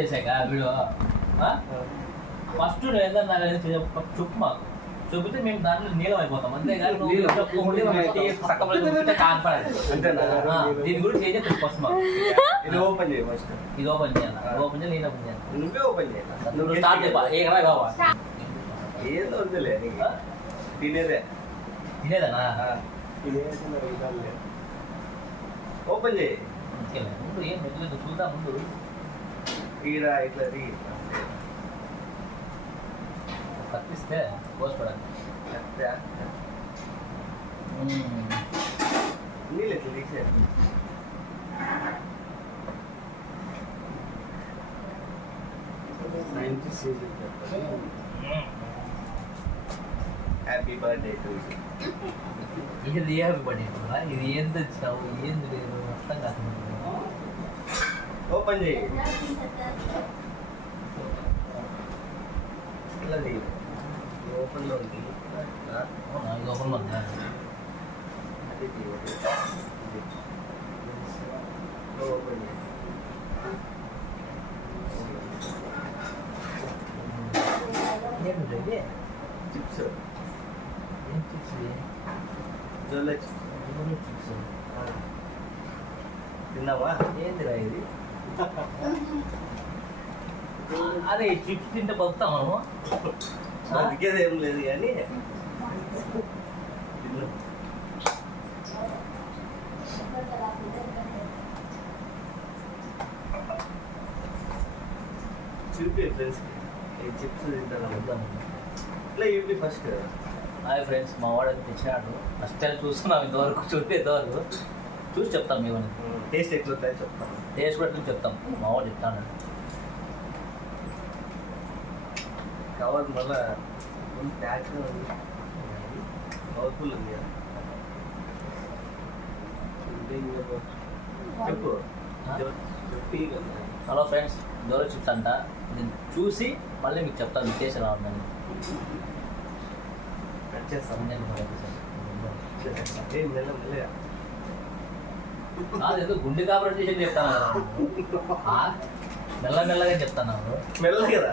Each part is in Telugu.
చేశాక వీడియో ఫస్ట్ నువ్వు ఏదన్నా చెప్పు మాకు చెబితే మేము దాంట్లో నీలం అయిపోతాం అంతేగాని దీని గురించి ఏం చెప్తాను ఫస్ట్ మాకు ఇది ఓపెన్ చేయి ఫస్ట్. ఇది ఓపెన్ చేయాలి ఓపెన్ చేయాలి నేను ఓపెన్ చేయాలి నువ్వే ఓపెన్ చేయాలి. నువ్వు స్టార్ట్ చెప్పా ఏకరా కావా ఏదో వద్దులే తినేదే తినేదనా ఓపెన్ చేయి. ముందు ఏం మెట్లేదు చూద్దాం ముందు ఈడ ఇట్లా కత్తిస్తే కోసుకోవడానికి నీళ్ళు ఎట్లా తీసేది హ్యాపీ బర్త్డే టు ఇది హ్యాపీ బర్త్డే ఇది ఏం తెచ్చావు ఏంది లేదు అర్థం కాదు ఓపెన్ చేయి. ఇట్లది ఓపెన్లో ఉంది. ఇది ఓపెన్లో ఉందా అది ఓపెన్ చేయి. ఏంటి చిప్స్ ఏం చిప్స్ జొల్ల చిప్స్ చిప్స్ తిన్నావా? ఏందిరా ఇది అదే చిప్స్ తింటే బతుకుతాం మనము అందుకేది ఏం లేదు కానీ చూపి ఫ్రెండ్స్కి ఈ చిప్స్ తింటాను ఇట్లా ఇవి ఫస్ట్. హాయ్ ఫ్రెండ్స్ మా వాడు అది తెచ్చినాడు ఫస్ట్ టైం చూస్తున్నాం ఇంతవరకు చూపేంతవరకు చూసి చెప్తాం మేము టేస్ట్ ఎట్లా ఉంటాయో చెప్తాను. టేస్ట్ పెట్టి చెప్తాం మా వాడు చెప్తాను కవర్ మళ్ళా ప్యాక్ ఉంది పవర్ఫుల్ ఉంది చెప్పు చెప్పి. హలో ఫ్రెండ్స్ డోరో చిప్స్ అంట నేను చూసి మళ్ళీ మీకు చెప్తాను టేస్ట్ ఎలా ఉందని కట్ చేస్తాను. ఏదో గుండె కాపరేషన్ చెప్తాను మెల్లమెల్లగా చెప్తాను మెల్లగా కదా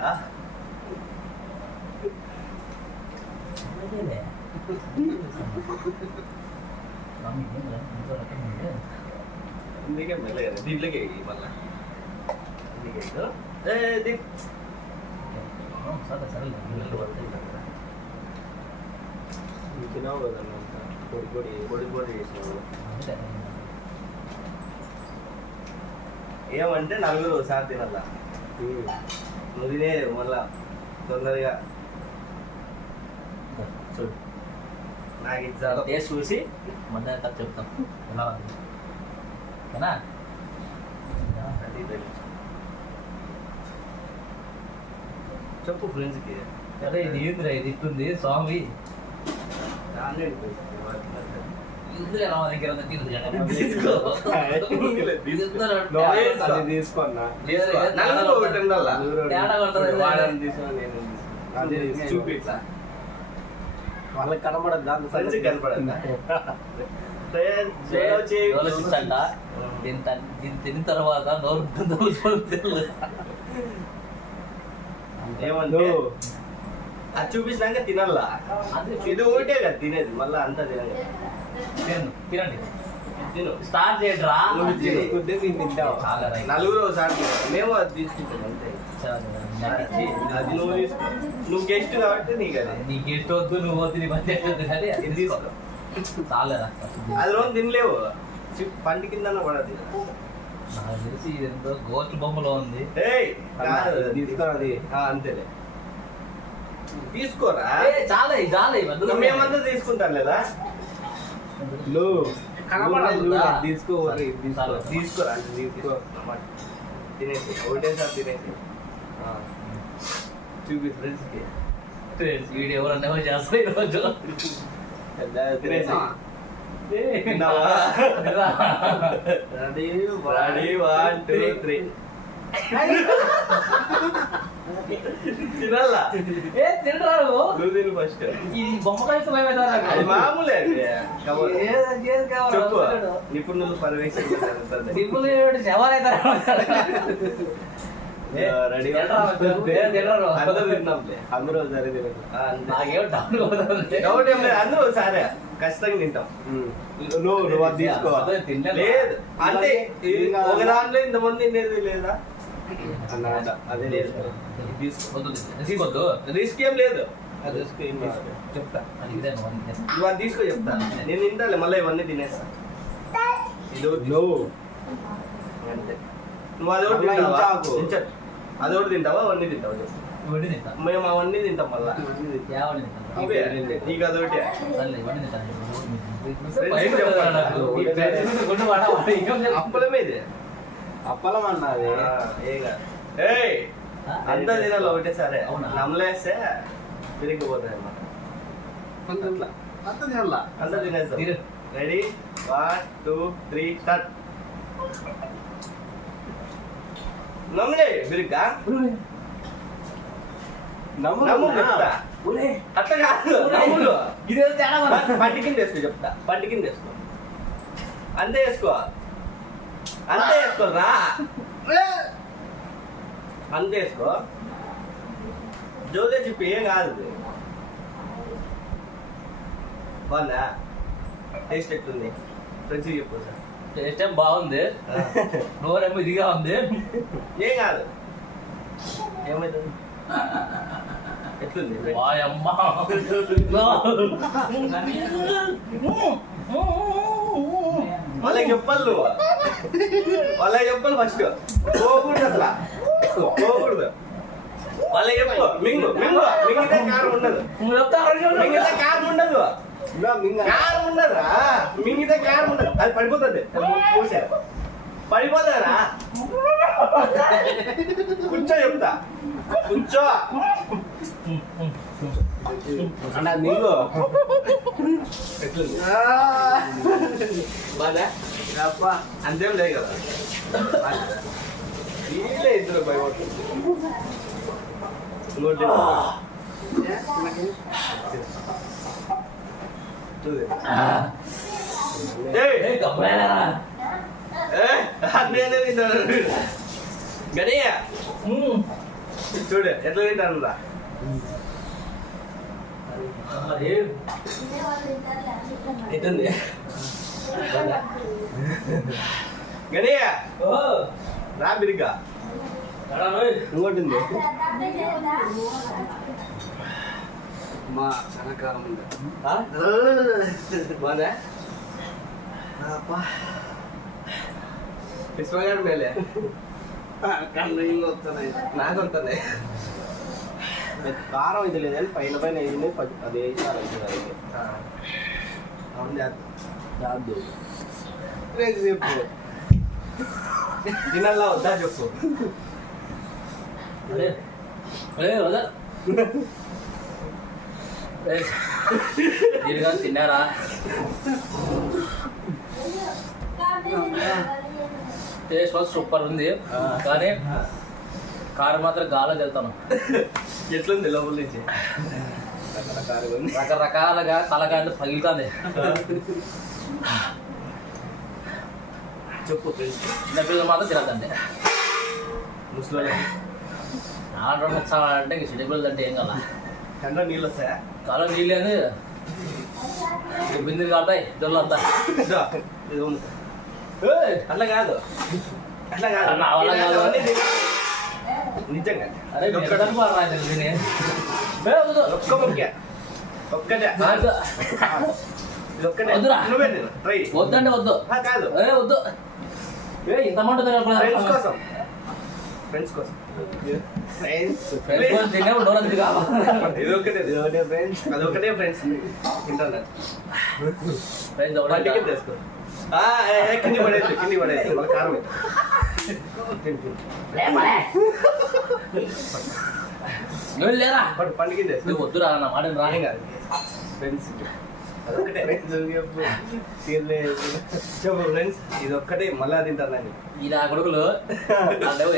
అందుకే మెల్లగా దీంట్లోకి మళ్ళా తిన్నావు కదా పొడి పొడి పొడి పొడి చేసినావు. ఏమంటే నలుగురు ఒకసారి తినాల నువ్వు తినే మళ్ళా తొందరగా చూడు నాకు ఇది చాలా టేస్ట్ చూసి మధ్యాహ్నం చెప్తాం ఎలా ఉంది ఓకేనా చెప్పు ఫ్రెండ్స్కి. అరే ఇది ఏందిరా ఇది ఇట్టుంది స్వామి ఇందులో ఎలా దగ్గర చూపి వాళ్ళకి కనబడదు దాంట్లో ఫ్రెండ్స్ కనపడదు. అంట దీన్ని తిన్న తర్వాత నోరు ఏమంటే అది చూపించినాక తినాలా ఇది ఒకటే కదా తినేది మళ్ళీ అంతా తినగా తినండి తిను స్టార్ట్ చేయడరా నలుగురు ఒకసారి మేము అది తీసుకుంటాం అంతే. అది నువ్వు తీసుకో నువ్వు గెస్ట్ కాబట్టి నీకు అది నీ గెస్ట్ వద్దు నువ్వు వద్దు నీ మధ్య అది ఇది తీసుకో. చాలేరా అది రోజు తినలేవు పండి కింద పడదు. నాకు తెలిసి ఇది ఎంతో గోస్ట్ బొమ్మలో ఉంది తీసుకోవాలి అంతేలే తీసుకోరా చాలే చాలే మేమంతా తీసుకుంటాం లేదా తీసుకోరా అంటే తీసుకో తినేసి ఒకటేసారి తినేసి చూపి ఫ్రెండ్స్కి వీడియో ఎవరన్నా చేస్తారు ఈరోజు తినేసి రెడీ 1 2 3 తినాలా తినరా నువ్వు తిను ఫస్ట్. ఇది బొమ్మకాయ అది మామూలే చెప్పు నిపుణులు పర్యవేక్షణ రెడీ తినరా, తినరా. అందరూ తింటాంలే. అందరూ ఒకసారి తినరు. నాకేం డౌట్ అవుతుంది. డౌట్ ఏం లేదు, అందరూ ఒకసారి ఖచ్చితంగా తింటాం. నువ్వు అది తీసుకో. అదే తినలేదు. లేదు అంటే ఒక దాంట్లో ఇంతమంది తినేది లేదా అన్నమాట. అదే లేదు. తీసుకోవద్దు, తీసుకోవద్దు. రిస్క్ ఏం లేదు. అది తీసుకో. చెప్తా అది ఇదే నువ్వు అన్నీ. నువ్వు అది తీసుకో చెప్తా. నేను తింటాలే, మళ్ళీ ఇవన్నీ తినేస్తా. ఇది ఒకటి. నువ్వు అంతే. నువ్వు అది ఒకటి మళ్ళా తింటావా? ఇంచాకు. ఇంచకు. అది ఒకటి తింటావా, అవన్నీ తింటావా చెప్పు. ఇవన్నీ తింటా. మేము అవన్నీ తింటాం మళ్ళా. యావన్నీ తింటా. ఇవే నీకు అదొకటి. సర్లే, ఇవన్నీ తింటాను. ఫ్రెండ్స్ భయం చెప్పాలి కదా నాకు. నాకు. ఈ ఫ్రెండ్స్ మీద గుండు పడ్డా వాడు ఇంకా చెప్పు. అప్పలమే ఇది. అప్పలం అన్నది. ఏయ్ అంతా తినాలి ఒకటే సరే. అవునా? నమ్మలేస్తే తిరిగిపోతాయి అన్నమాట. అట్లా అంత తినాలా? అంతా తినేస్తాం. తిరు. Ready 1 2 3 start. నమ్మలే బిరిగ్గా నమ్ము చెప్తా. ఒలే, అట్లా కాదు నమ్ములు. ఇదేదో తేడా ఉంది. పంటి కింద వేసుకో చెప్తా. పంటి కింద వేసుకో. అంతే వేసుకో. అంతే వేసుకో రా. అంతే వేసుకో. జోదే చెప్పి ఏం కాదు ఇది. బాగుందా? టేస్ట్ ఎట్లుంది? ఫ్రెండ్స్ చెప్పు సార్. టేస్ట్ ఏం బాగుంది, నోరేమో ఇదిగా ఉంది. ఏం కాదు. ఏమైతుంది? ఎట్లుంది? వాయమ్మ. వాళ్ళకి చెప్పాలి నువ్వు. వాళ్ళకి చెప్పాలి ఫస్ట్. పోకూడదు అట్లా. పోకూడదు. వాళ్ళకి చెప్పు. మింగు మింగు మింగితే కారం ఉండదు. నువ్వు చెప్తావు. మింగితే కారం ఉండదు. ఇంకా మింగ. కారం ఉండదురా. మింగితే కారం ఉండదు. అది పడిపోతుంది. పోసారు పడిపోతారా. కూర్చో చెప్తా. కూర్చో. అన్న మింగు. ఎట్లుంది? బాగా అంతేం లేదు కదా. వీళ్ళే ఇద్దరు భయపడుతుంది. ఇంకోటి చూడు. ఏయ్, ఏ గబ్బరేరా. ఏయ్, అట్లనే తింటాడు వీడు. గడియ చూడు ఎట్లా తింటాను రా. మరి ఎట్లుంది? గడియ ఓ రా బిరిగ్గా. ఎడా నోయ్. ఇంకోటి ఉంది. మా శనకారం ఉంది. బాగా విశ్వగారి మేలే కళ్ళు ఇల్లు వస్తున్నాయి. నాకు వస్తున్నాయి. కారం ఇది లేదని పైన పైన వేసింది అది వేసారు. అవును జాదు చెప్పు. తినల్లా వద్దా చెప్పు. అరే అరే వదా. దీనిగా తిన్నారా? టేస్ట్ మాత్రం సూపర్ ఉంది, కానీ కారు మాత్రం గాల్లో వెళ్తాను. ఎట్లుంది లోపల నుంచి? రకరకాలుగా తలకాయలు పగిలుతుంది. చెప్పు ఫ్రెండ్స్. చిన్నపిల్లలు మాత్రం తినదండి. ముసలి ఆర్డర్ ముచ్చాలంటే ఇంక చిన్నపిల్లలు అంటే ఏం కదా. కండ నీళ్ళు వస్తాయా? కాలో నీళ్ళు అని బిందులు కాడతాయి జొల్లు అంతా. ఇది ఉంది. అట్లా కాదు, అట్లా కాదు. నా వల్ల కాదు. నిజంగా అరే ఒక్క ముఖ్య ఒక్కటే ఇది ఒక్కటే. వద్దురా. నువ్వే తిను, ట్రై. వద్దండి వద్దు. కాదు వద్దు. ఇంత మంట ఫ్రెండ్స్ కోసం, ఫ్రెండ్స్ కోసం. తినేప్పుడు డోర్ అంతే కావాలి. ఇది ఒకటే ఫ్రెండ్స్, అదొకటే ఫ్రెండ్స్. తింటాను బండికి తెసుకో. కింది పడేది, కింది పడేది. మన కారం తిని తిని నువ్వు లేరా పండుగ తెసుకో. నువ్వు వద్దురా నా మాట రా. ఏం కాదు ఫ్రెండ్స్, అదొకటే చెప్పు. చెప్పు ఫ్రెండ్స్, ఇది ఒక్కటే మళ్ళా తింటానని. ఈ నా కొడుకులు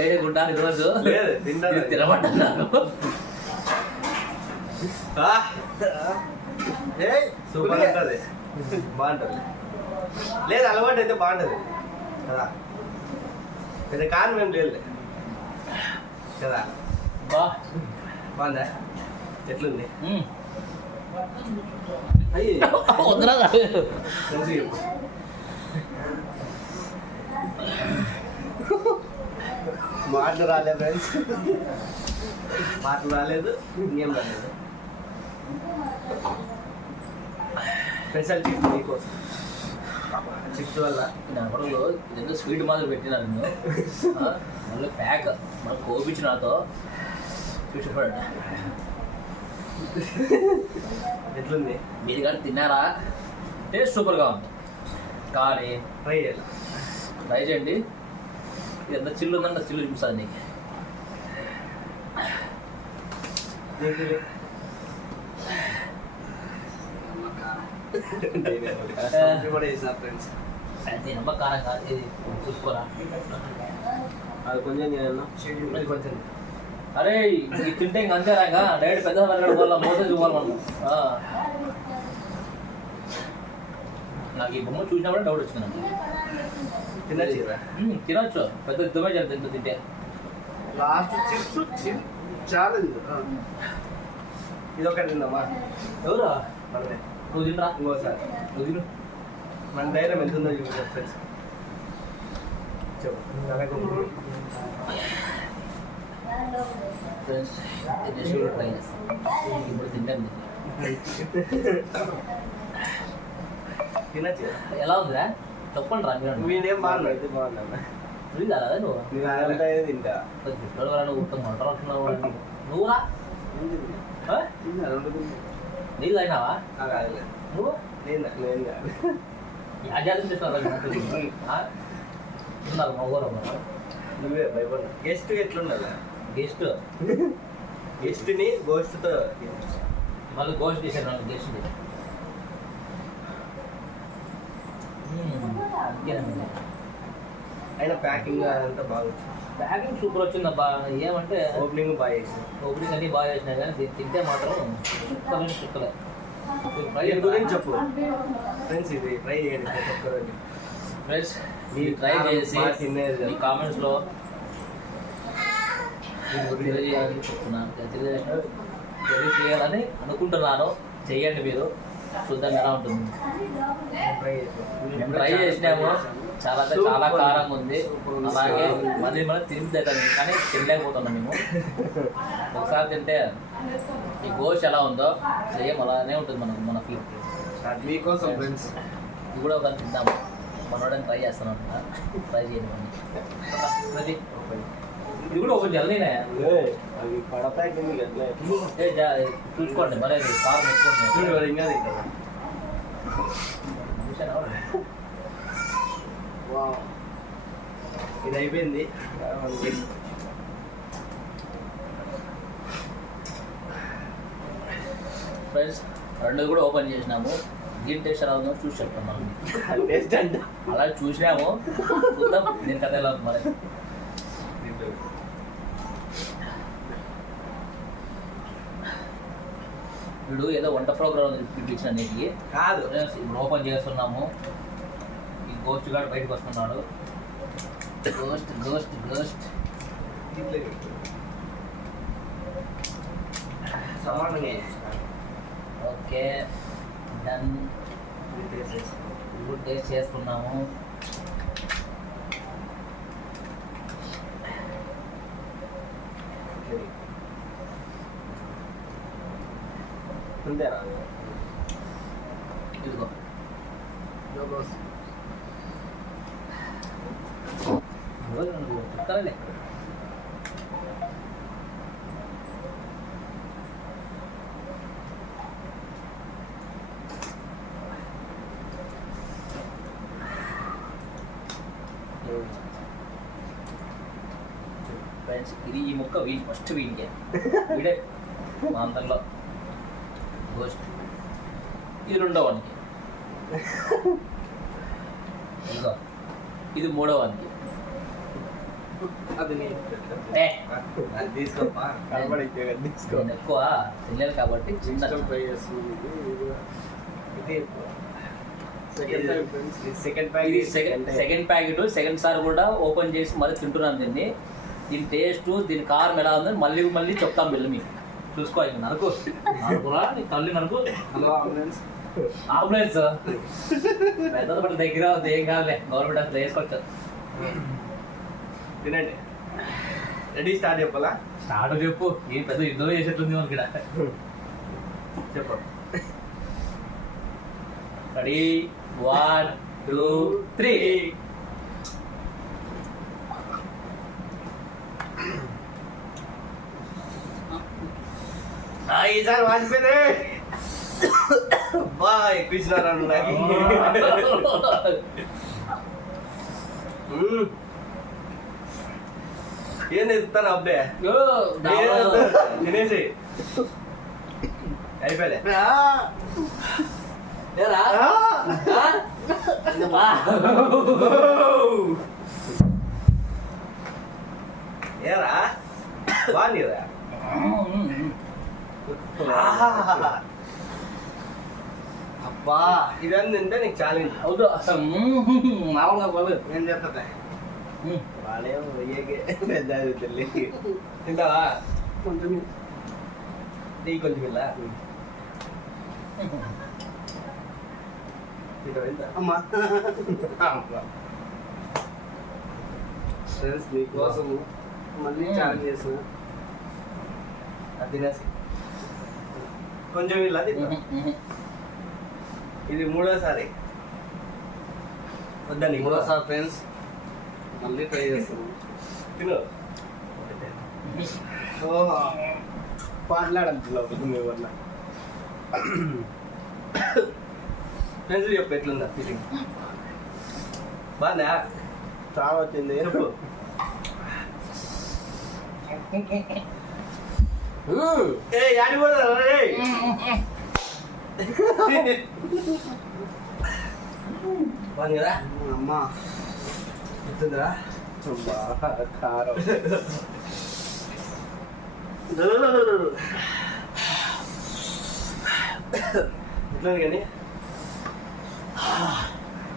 ఏ గుంటాను ఈరోజు లేదు తింటాను. తినమంటున్నాను. సూపర్ ఉంటుంది, బాగుంటుంది. లేదు అలవాటు అయితే బాగుంటుంది కదా. పెద్ద కారణం ఏం లేదు. కదా బా బాగుందా ఎట్లుంది మ్మ్. అయ్యి వద్దురా మంచిగా చెప్పు మాటలు రాలేదు ఫ్రెండ్స్ మాటలు రాలేదు ఇంకేం రాలేదు స్పెషల్ చిప్స్ మీకోసం చిప్స్ వల్ల నా కొడుకు ఇదేదో స్వీట్ మాదిరి పెట్టినాను నేను మళ్ళీ ప్యాక్ మళ్ళీ కోపించి నాతో చూసిపడండి ఎట్లుంది మీరు కానీ తిన్నారా టేస్ట్ సూపర్గా ఉంది కానీ ట్రై చేయాలి ట్రై చేయండి ఇది ఎంత చిల్లు ఉందంటే చిల్లు చూపిస్తుంది నీకు నీకు కూడా చేసిన ఫ్రెండ్స్ అది నమ్మ కారం కాదు ఇది చూసుకోరా అది కొంచెం చేయాలి అది కొంచెం అరే ఇది తింటే ఇంక అంతేరా ఇంకా డైరెక్ట్ పెద్ద వెళ్ళడం వల్ల మోసం చూడాలి మనం నాకు ఈ బొమ్మ చూసినప్పుడు డౌట్ వచ్చింది నాకు తినచ్చిరా తినొచ్చు పెద్ద దుమ్మే చేయాలి తింటూ తింటే లాస్ట్ చిప్స్ ఛాలెంజ్ ఇది ఒకటి తిందామా ఎవరా మనమే నువ్వు తినరా ఇంకోసారి నువ్వు తిను మన ధైర్యం ఎంత ఉందో చూపించారు ఫ్రెండ్స్ చెప్పు ఫ్రెండ్స్ నెక్స్ట్ కూడా ట్రై చేస్తాం ఇప్పుడు తింటాను తినచ్చు ఎలా ఉందిరా చెప్పండి రా మీరు మీదేం బాగున్నాడు అయితే బాగుందన్న నువ్వు కదా నువ్వు నేను అదంతా ఏది తింటా గిఫ్ట్ నువ్వు ఉత్తమ వంటలు వస్తున్నావు నువ్వురా రెండు తిన్నా నీళ్ళు తాగినావా కాదులే నువ్వు నేను నేను కాదు అజాతం చేస్తున్నారు ఉన్నారు మగోరు నువ్వే భయపడ గెస్ట్ ఎట్లుండాలి గెస్ట్ గెస్ట్ని గోస్ట్తో మళ్ళీ గోస్ట్ చేశారు వాళ్ళు గెస్ట్ అయినా ప్యాకింగ్ అదంతా బాగా ప్యాకింగ్ సూపర్ వచ్చిందబ్బా ఏమంటే ఓపెనింగ్ బాగా చేసింది ఓపెనింగ్ అన్నీ బాగా చేసినా కానీ దీన్ని తింటే మాత్రం చుక్కలేని చుక్కలే ఫ్రై దీని గురించి చెప్పు ఫ్రెండ్స్ ఇది ట్రై చేయండి ప్రతి ఒక్కరు ఫ్రెండ్స్ మీరు ట్రై చేసి బాగా తినేది ఈ కామెంట్స్లో తెలియజేయాలని చెప్తున్నాను తెలియజేయాలని అనుకుంటున్నాను చెయ్యండి మీరు చూద్దాం ఎలా ఉంటుంది ట్రై మేము ట్రై చేసినాము చాలా అంటే చాలా కారంగా ఉంది అలాగే మళ్ళీ మనం తింటే కానీ తినలేకపోతున్నాం మేము ఒకసారి తింటే ఈ గోష్ ఎలా ఉందో సేమ్ అలానే ఉంటుంది మనకు మన ఫీల్ మీకోసం ఫ్రెండ్స్ ఇది కూడా ఒకసారి తిందాము మనోడని ట్రై చేస్తాను ట్రై చేయండి మరి ఇది కూడా ఒకటి జల్దీనే అది పడతాయి కిందకి అట్లే చూసుకోండి మరి అది కారం ఎక్కువ చూడు వాడు ఇంకా తింటారు ఇది అయిపోయింది ఫ్రెండ్స్ రెండు కూడా ఓపెన్ చేసినాము దీని టేస్ట్ ఎలా ఉందో చూసి చెప్తాం మనం టేస్ట్ అంట అలా చూసినాము చూద్దాం దీని కథ ఎలా ఉంది మరి వీడు ఏదో వంట ప్రోగ్రామ్ పిలిపించిన నీటికి కాదు ఇప్పుడు ఓపెన్ చేస్తున్నాము ఈ గోస్ట్ గాడు బయటకు వస్తున్నాడు గోస్ట్ గోస్ట్ గోస్ట్ సమానంగా ఓకే డన్ గుడ్ టేస్ట్ చేస్తున్నాము అంతేనా ఇదిగో చెప్తానండి ఫ్రెండ్స్ ఇది ఈ ముక్క వీడి ఫస్ట్ వీడికే వీడే మా అంతంలో గోస్ట్ ఇది రెండో వానికి ఇదిగో ఇది మూడో వానికి అది ఏ అది తీసుకోపా తీసుకో నేను ఎక్కువ తినలేను కాబట్టి చిన్న ట్రై చేస్తుంది ఇది సెకండ్ ఇది సెకండ్ ప్యాకెట్ సెకండ్ సార్ కూడా ఓపెన్ చేసి మరి తింటున్నాను దీన్ని దీని టేస్ట్ దీని కారం ఎలా ఉందని మళ్ళీ మళ్ళీ చెప్తాం వెళ్ళి మీకు చూసుకో ఇంక నరుకురా నీ తల్లి నరుకు. Hello ambulance. అంబులెన్స్ పెద్ద పట్ల దగ్గర ఉంది ఏం కాదులే గవర్నమెంట్ అసలు వేసుకొచ్చారు. తినండి. రెడీ స్టార్ట్ చెప్పాలా? స్టార్ట్ చెప్పు. ఏం పెద్ద యుద్ధం చేసేట్టుంది మనకి ఇక్కడ. చెప్పు. రెడీ 1 2 3. ఈసారి వాచిపోయింది. బా ఎక్కువ ఇచ్చినారా నాకు. ఏం ఎత్తుతాను అబ్బే తినేసి అయిపోయలే. ఏరా ఏరా బాగా అబ్బా ఇవన్నీ తింటే నీకు ఛాలెంజ్ అవును అసలు మామూలుగా పోలేదు. ఏం చేస్తా వాడే పెద్ద తల్లి. తింటావా? కొంచెం టీ కొంచెం ఇలా అమ్మా ఫ్రెండ్స్ మీకోసం మళ్ళీ ఛాలెంజ్ చేస్తున్నా. అది తినేసి కొంచెం ఇలా తింటా. ఇది మూడోసారి వద్దండి మూడోసారి ఫ్రెండ్స్ మళ్ళీ ట్రై చేస్తున్నాం. తిను. మాట్లాడండి లోపల మీ వల్ల. ఫ్రెండ్స్ చెప్పు ఎట్లుందా ఫీలింగ్? బాగుందా? చాలా వచ్చింది. చెప్పు. ఏ యాడిపోదా బాగుంది కదా? అమ్మా గుర్తుందిరా? కారం. ఎట్లుంది కానీ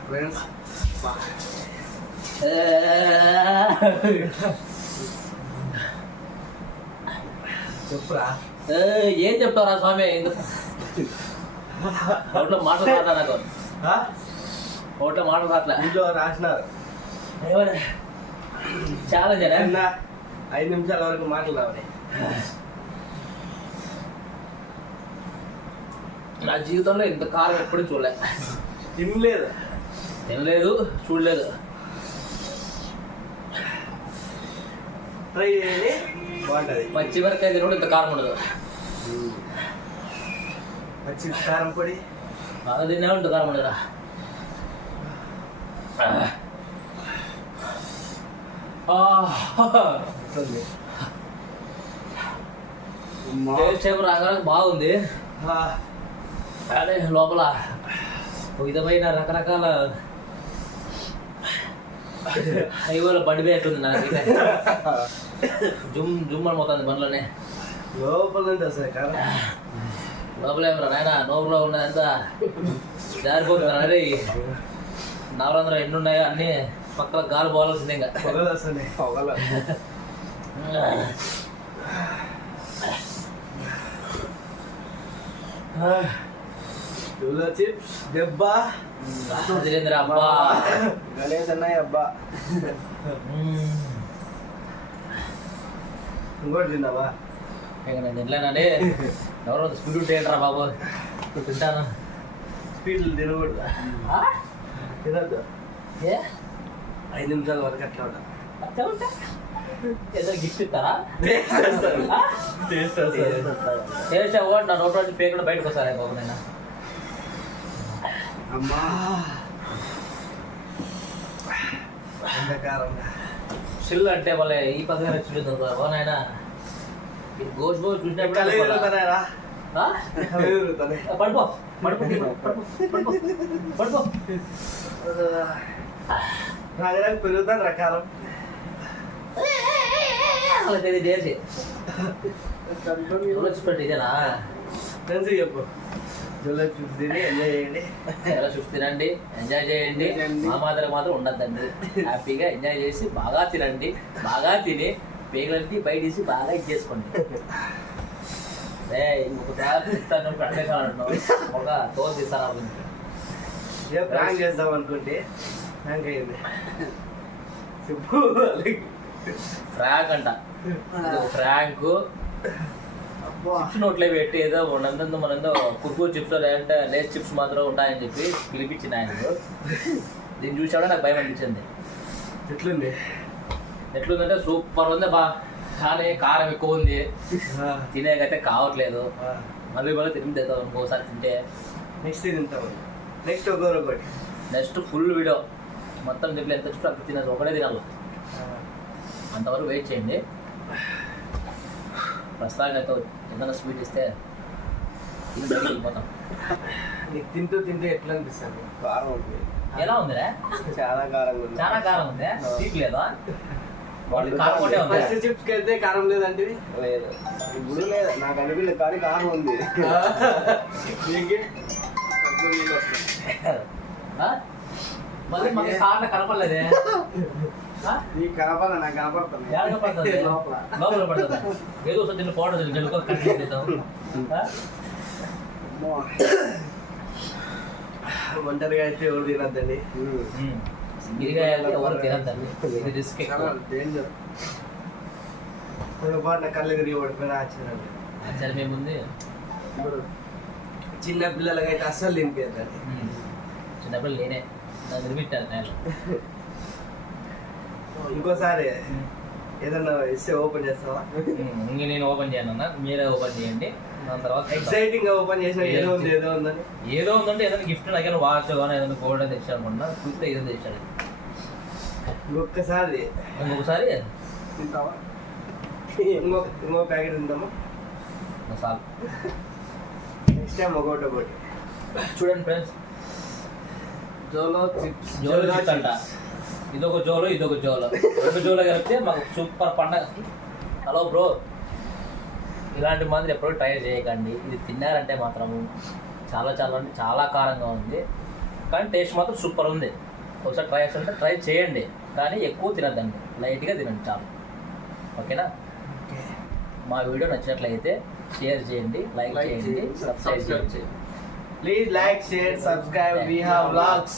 ఫ్రెండ్స్ చెప్పురా. ఏం చెప్తారా స్వామి? హోటల్లో మాటలు రాట్లా నాకు. హోటల్లో మాటలు రాట్లా. ఇంట్లో రాసినారు ఛాలెంజ్ నిన్న 5 నిమిషాల వరకు మాటలు రావాలి. నా జీవితంలో ఇంత కారం ఎప్పుడు చూడలే. తినలేదు. తినలేదు, చూడలేదు. ట్రై చేయండి, బాగుంటుంది. పచ్చిమిరకాయ తినప్పుడు ఇంత కారం ఉండదు. పచ్చి కారం పొడి బాగా తిన్నా ఇంత కారం ఉండదురా. ఉంటుంది. టేస్ట్ ఏమో రాగానే బాగుంది. కానీ లోపల విధమైన రకరకాల హైవేలో బండి వేస్తుంది నాకైతే. జుమ్ అని పోతుంది బండ్లోనే. లోపల ఉంటుంది అసలు కారం. లోపల ఏమరా నాయన నోపులో ఉన్నదంతా జారిపోతుంది. అరే నవరంధ్రం ఎన్ని ఉన్నాయో అన్నీ పక్కన గాలి పోవాల్సిందే. ఇంకా పొగలు వస్తుంది. పొగలు. చిప్స్ దెబ్బ అదిరేంద్ర అబ్బా. గణేష్ అన్నయ్య అబ్బా. ఇంకోటి తిన్నావా? ఇక నేను తినలేనండి. ఎవరో స్పీడ్ ఉంటాయంటారా బాబు? తింటాను. స్పీడ్లు తినకూడదు. తినద్దు. ఏ 5 నిమిషాల వరకు అట్లా ఉండాలి. అట్లా ఉంటా ఏదో గిఫ్ట్ ఇస్తారా? టేస్ట్ టేస్ట్ అవ్వదు. నా నోట్ నుంచి పేరు కూడా బయటకు వస్తారా బాబు? నేను అమ్మా ఎంత కారం. చిల్లు అంటే వాళ్ళ ఈ పక్కన చూసింది బాబు నాయన. ఈ గోష్ చూసినప్పుడు ఆ? పడిపో పడిపో పడిపో పడిపో. రాజరాజు పెరుగుతాను రకాలం. అలా చేసి చూసినట్టు ఇదేనా? ఫ్రెండ్స్ చెప్పు. జూలై 5 తిని ఎంజాయ్ చేయండి. ఎలా చూసి తినండి, ఎంజాయ్ చేయండి. మా మాత్రం ఉండద్దండి. హ్యాపీగా ఎంజాయ్ చేసి బాగా తినండి. బాగా తిని పేగులన్నీ బయట తీసి బాగా ఇది చేసుకోండి. ఇంకొక ప్రాంక్ ఇస్తాను అంటే ఒక తోలు తీస్తాను. ఏ ప్రాంక్ చేద్దాం అనుకుంటే ప్రాంక్ అయింది. ఫ్రాంక్ అంట, ఫ్రాంక్ చిప్స్ నోట్లో పెట్టి ఏదో ఉన్నందు మనందో కుర్కూర్ చిప్స్ లేదంటే లేస్ చిప్స్ మాత్రం ఉంటాయని చెప్పి పిలిపించిన ఆయనకు. దీన్ని చూసాడా నాకు భయం అనిపించింది. ఎట్లుందంటే సూపర్ ఉంది బా, కానీ కారం ఎక్కువ ఉంది, తినేకైతే కావట్లేదు. మళ్ళీ తింటే ఇంకోసారి తింటే నెక్స్ట్ తింటాం. నెక్స్ట్ ఒకటి నెక్స్ట్ ఫుల్ వీడియో మొత్తం చెప్పి ఎంత చుట్టూ అక్కడ తినచ్చు, ఒకటే తినాలి. అంతవరకు వెయిట్ చేయండి. ప్రస్తుతానికి అయితే ఏదైనా స్వీట్ ఇస్తే వెళ్ళిపోతాం. నీకు తింటూ తింటూ ఎట్లా అనిపిస్తుంది? కారం ఉంది. ఎలా ఉందిరా? చాలా కారంగా ఉంది. చాలా కారం ఉంది. స్వీట్ లేదా? కారం ఒకటే ఉంది. ఫస్ట్ చిప్స్ వెళ్తే కారం లేదంటే లేదు, ఇప్పుడు లేదు, నాకు అనిపించలేదు కానీ కారం ఉంది. మళ్ళీ మనకి కార్లో కనపడలేదే. నీకు కనపడ, నాకు కనపడుతుంది. లోపల పడుతుంది. ఏదో ఒకసారి తిన్న ఫోటో చేద్దాం. ఒంటరిగా అయితే ఎవరు తినద్దండి. ఇదిగా ఎవరు తినద్దండి, ఇది రిస్క్ ఎక్కువ. డేంజర్. పొరపాటున కళ్ళు తిరిగి పడిపోయినా ఆశ్చర్యం. ఆశ్చర్యం ఏముంది? చిన్న పిల్లలకైతే అస్సలు తినిపించండి. చిన్నప్పుడు నేనే నిర్మించాను నేను. ఇంకోసారి ఏదన్నా ఇస్తే ఓపెన్ చేస్తావా? ఇంక నేను ఓపెన్ చేయను, మీరే ఓపెన్ చేయండి. దాని తర్వాత ఎక్సైటింగ్ గా ఓపెన్ చేసిన ఏదో ఉంది ఏదో ఉందంటే ఏదైనా గిఫ్ట్ దగ్గర వాచ్ కానీ ఏదైనా గోల్డ్ అని తెచ్చాను అనుకున్నా. చూస్తే ఏదో తెచ్చాడు. ఇంకొకసారి తింటావా? ఇంకో ప్యాకెట్ తింటామా? చాలు. నెక్స్ట్ టైం ఒకటి చూడండి ఫ్రెండ్స్, జోలో చిప్స్ అంట. ఇదొక జోలో, ఇదొక జోలో, రెండు జోలో కలిపితే మాకు సూపర్ పండగ. హలో బ్రో, ఇలాంటి మంది ఎప్పుడూ ట్రై చేయకండి. ఇది తిన్నారంటే మాత్రము చాలా చాలా అంటే చాలా కారంగా ఉంది, కానీ టేస్ట్ మాత్రం సూపర్ ఉంది. ఒకసారి ట్రై చేస్తుంటే ట్రై చేయండి, కానీ ఎక్కువ తినద్దండి, లైట్గా తినండి చాలు. ఓకేనా? మా వీడియో నచ్చినట్లయితే షేర్ చేయండి, లైక్ చేయండి, సబ్స్క్రైబ్ చేయండి. Please like, share, subscribe. We have vlogs.